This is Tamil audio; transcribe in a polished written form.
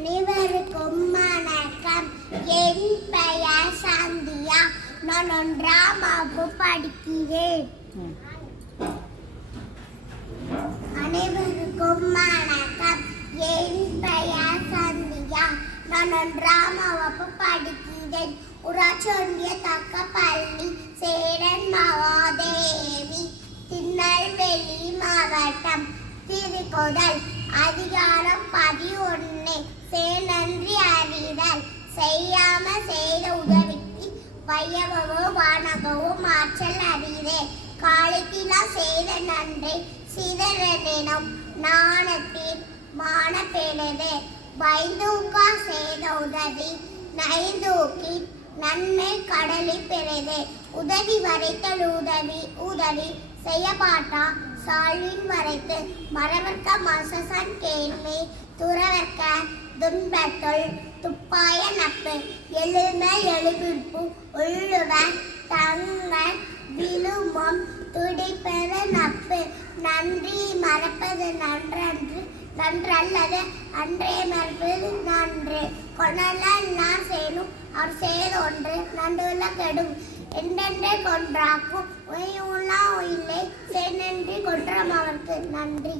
அனைவருக்கும் வணக்கம். என் பெயர் சந்தியா. நான் 1ஆம் வகுப்பு படிக்கிறேன். அனைவருக்கும் வணக்கம். என் பெயர் சந்தியா. நான் 1ஆம் வகுப்பு படிக்கிறேன். ஊராட்சி ஒன்றிய தக்கப்பள்ளி சேரன் மகாதேவி, திருநெல்வேலி மாவட்டம். திருக்குறள் அதிகாரம் 11. நன்றி அறிதல். செய்யாம செய்த உதவிக்கு வையகவோ வானகவோ மாற்றல் அறிதே. காலத்திலா செய்த நன்றை சிதறெனும் நாணத்தின் மான பெறுதே. வைந்தூக்கா செய்த உதவி நைந்தூக்கி நன்மை கடலி பெறுதே. உதவி வரைத்தல் உதவி செய்யப்பாட்டா சால்வின் வரைத்து மறவர்க்க மசசன் கேள்வி துறவர்க்க துன்பத்துள் துப்பாய நட்பு. எழும எழுபிற்பு உள்ளுவ தங்கள் விழுமம் துடிப்பெற நட்பு. நன்றி மறப்பது நன்றல்லது அன்றே மறப்பது நன்று. கொணலால் நான் செய்யணும் அவர் செயல் ஒன்று நன்றுள்ள கெடும். என்றென்றே கொன்றாக்கும் உயிர் இல்லை சென்றென்றி கொன்றம் அவருக்கு. நன்றி.